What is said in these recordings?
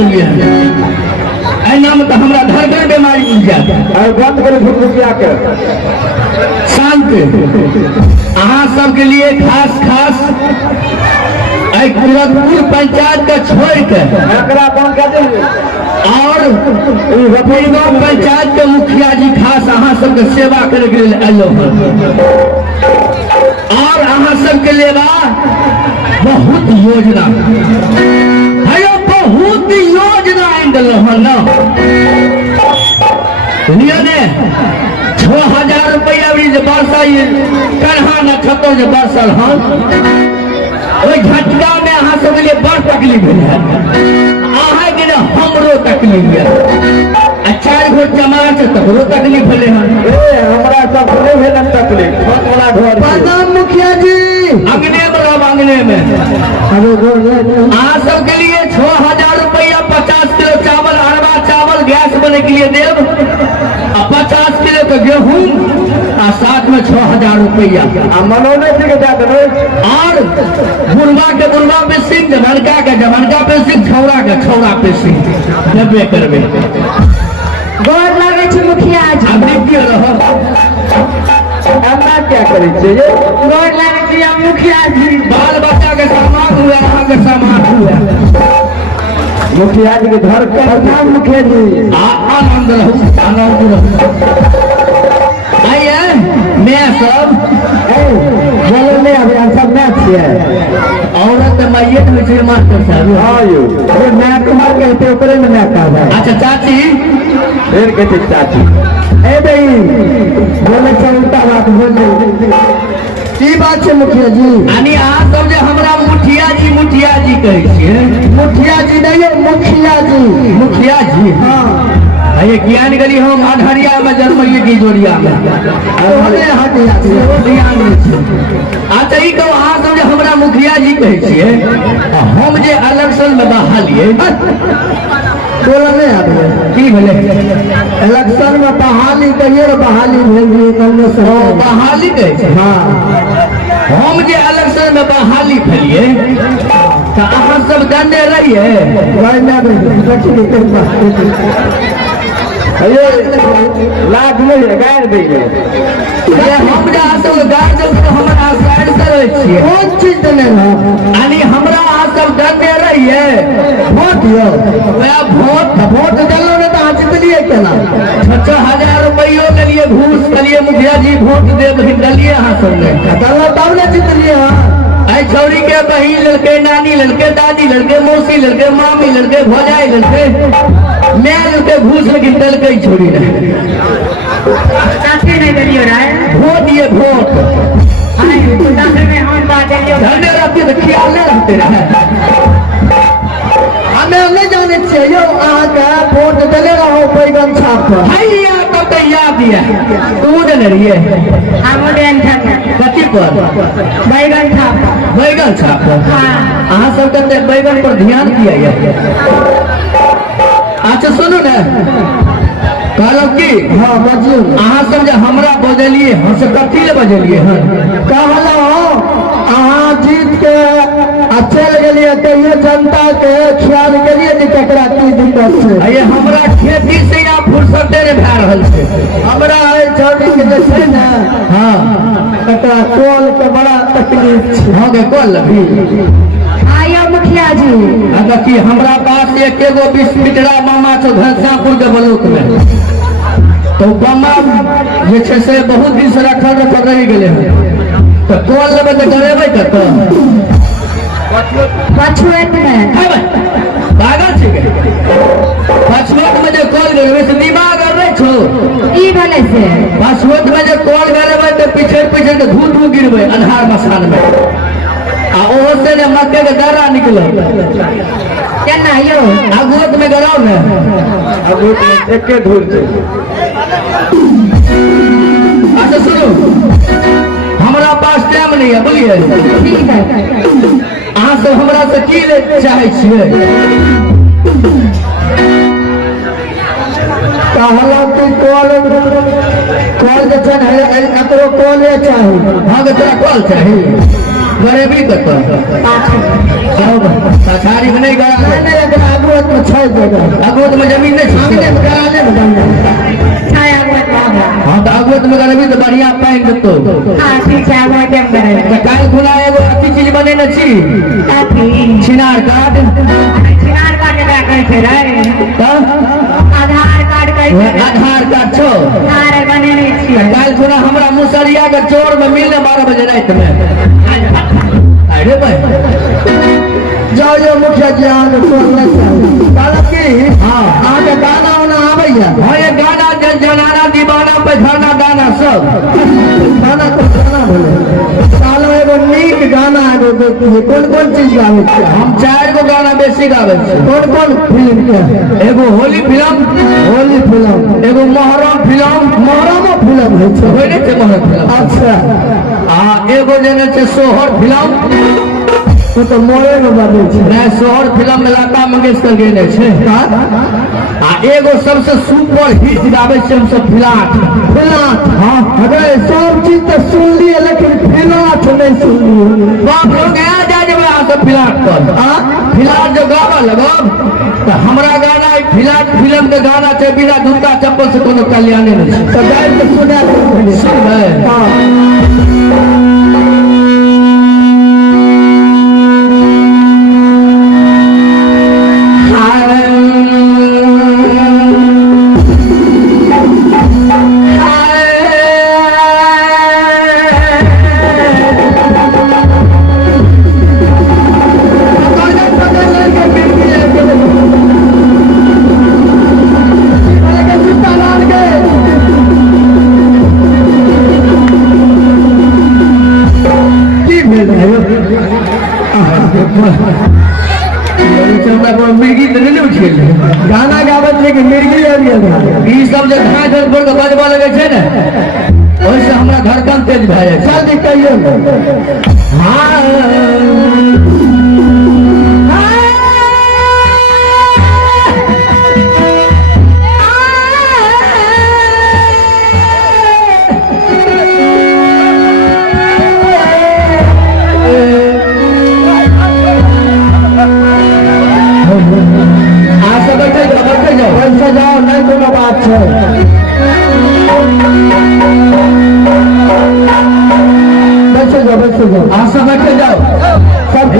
दिलिए नाम तो हमरा घर घर बीमारी मिल जाए और बंद करे भुकभुकिया के शांत अहाँ सबके लिए खास खास कुरतपुर पंचायत का छोड़ के एकरा कौन कहते हैं और गाँव पंचायत के मुखिया जी खास अहाँ सबके सेवा करे के लिए अलो और अहाँ सबके लिए बहुत योजना है, बहुत योजना लिया ने 6000 रुपया भी बरसा कन्हा न खतो जो बरसल हम ओई झटका में अहाँ सब लिए बड़ तकलीफ है अहाँ के हमरो तकलीफ है 4 गो जमात तकरो तकलीफ है हमरा सब नहीं भेल तकलीफ बहुत बड़ा घर प्रधान मुखिया जी अंगने में रब अंगने में अहाँ सबके लिए 6000 रुपया 50 किलो चावल अरबा चावल गैस बने के लिए देव 50 किलो का गेहूँ और साथ में 6000 रुपया मनोज जी के और बुढ़वा के बुढ़वा पे सिंह जमनका के जमनका पे सिंह छौड़ा के छौड़ा पे सिंह देबे करबे गोर लागे छै मुखिया जी अब देखिए रहो हमरा क्या करे चाहिए गोर लागे छै मुखिया जी बाल बच्चा के सामान हुआ अहाँ के सामान हुआ मुखिया जी के घर के प्रधान मुखिया जी आनंद रहो आनंद रहो आइए मैं सब बोलो नहीं अभी हम सब मैच है औरत माइये में छै मास्टर साहब हाँ यो अरे मैं कुमार कहते ऊपर में मैं कहा है अच्छा चाची फिर कहते चाची ए भाई बोले चलता बात बोले की बात है मुखिया जी यानी अहाँ सब जे हमरा मुखिया जी कहै छियै मुखिया जी नहीं मुखिया जी हाँ ये ज्ञान गली हम अधरिया में जन्मलिए की जोड़िया में अच्छा ई कहू अहाँ सब जे हमरा मुखिया जी कहै छियै हम जे इलेक्शन में बहालिए बोला नहीं आदमी की भेलै इलेक्शन में बहाली कहिए बहाली भेल बहाली कहै छै हाँ हम जे इलेक्शन में बहाली भेलिए तो अहाँ सब जाने रहिए लाभ नहीं है गायर देंगे हम जहाँ सब गाड़ देब तो हमरा साइड करे छियै कौन चीज देने यानी हमरा अहाँ सब जाने रहिए वोट दियो वोट दिलो ने तो अहाँ जीतलिए केना 6000 रुपयो के लिए घूस के लिए मुखिया जी वोट देव दिलिए अहाँ सब ने तब ने जीतलिए आई छौरी के बहिन लड़के नानी लड़के दादी लड़के मौसी लड़के मामी लड़के भौजाई लड़के मैं लड़के घूस लेकिन दलके छोड़ी ने नहीं दिलियो रे वोट दिए वोट में हम बात दिलियो धन्य रहते तो ख्याल नहीं रखते रहे हमें नहीं जाने चाहिए अहाँ का वोट दिले रहो बैगन छाप हैया तब तो याद दिया तू देने रहिए हम देन था कथी पर बैगन था बैगन छाप अहाँ सब कहते बैगन पर ध्यान किया गया अच्छा सुनू ने कहलौ की हाँ बजियो अहाँ सब जे हमरा बजलिए हम से कथी ले बजलिए हन कहलो अहाँ जीत के चल गलिए कहिए जनता के ख्याल करिए कि ककरा की दिक्कत है ये हमरा खेती से या फुर्सत दे भए रहल छै हमरा छौड़ी के जे छै ना हाँ ककरा कॉल के बड़ा तकलीफ छै हाँ के कॉल भी आया मुखिया जी अगर कि हमरा पास एकेगो 20 मीटरा मामा छौ घनश्यामपुर के ब्लॉक में तो मामा जे छै से बहुत दिन से रखल रहि गेले हैं तो कॉल लेबै तो डरेबै कतऽ पछुएत में पागल छै पछुएत में जे कॉल लेबै से दिमाग और नहीं छौ ई भले से पछुएत में जे कॉल लेबै तो पीछे के धू गिरबै अन्हार मसान में आ ओहो से जे मक्के के दर्रा निकलल केना यो आगोत में गराव ने अब एके धूल छै अच्छा सुनो हमरा पास टाइम नहीं है बोलिए ठीक है अहाँ सब हमरा से की ले चाहे छियै कहला कि कॉल जे छै ने ककरो कॉले चाही हाँ के तोरा कॉल चाही गरीबी कत पछाड़ी में नहीं गड़ा आगुत में 6 जगह अगोत में जमीन नहीं सामने में गराजे में बन जाए छाय आगवत बाबा हाँ तो अगोत में गरीबी तो बढ़िया पैंग देतो हाँ ठीक है आगवत हम करे तो काल खुला एगो अच्छी चीज बने न छी काफी छिनार कार्ड छिनार कार्ड क्या कहै छै रे तो आधार कार्ड कहै छै आधार कार्ड छो आधार बने नहीं छियै काल खुला हमरा मुसरिया के चोर में मिलने 12 बजे रात में अरे भाई जाओ जो मुखिया जी आगे सुनना चाहिए कहला कि हाँ आगे गाना उना आबैया हाँ ये गाना जनाना दीवाना पैखाना गाना सब गाना तो गाना बोले सालो एगो नीक गाना एगो देखिए कौन चीज गावे छै हम 4 गो गाना बेसी गावे छी कौन फिल्म के एगो होली फिल्म होली फिल्म एगो मोहर्रम फिल्म मोहर्रमो फिल्म होइ छै होय ने छै मोहर्रम फिल्म अच्छा आ एगो जेने छै सोहर फिल्म तो तो मोरे में बने छै मैं सोहर फिल्म में लता मंगेशकर गेने छै आ एगो सबसे सुपर हिट गावे छै हम सब फिलाट हाँ अगर सब चीज तो सुन लिए लेकिन फिलाट नहीं सुन लिए बाप लोग आ जा जब यहाँ सब फिलाट पर फिलाट जो गावा लगब तो हमरा गाना फिलाट फिल्म के गाना छै बिना जूता चप्पल से कोनो कल्याणे नहीं छै तो गाय के सुना सुनबै हाँ मिर्गी तो नहीं उठेल गाना गावत छै कि मिर्गी आबि ई सब जे घाय घर पर के बजबा लगे छै ने ओइसे हमरा धड़कन तेज भए जाइ छै जल्दी कहियो हाँ पैसा जाओ नहीं कोनो बात छै बैठे जाओ आप सब बैठे जाओ सब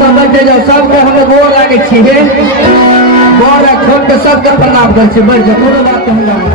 सब बैठे जाओ सबके हमें गोर लागे छिए गोर खोल के सबके प्रणाम कर छी बैठ जाओ कोनो बात नहीं।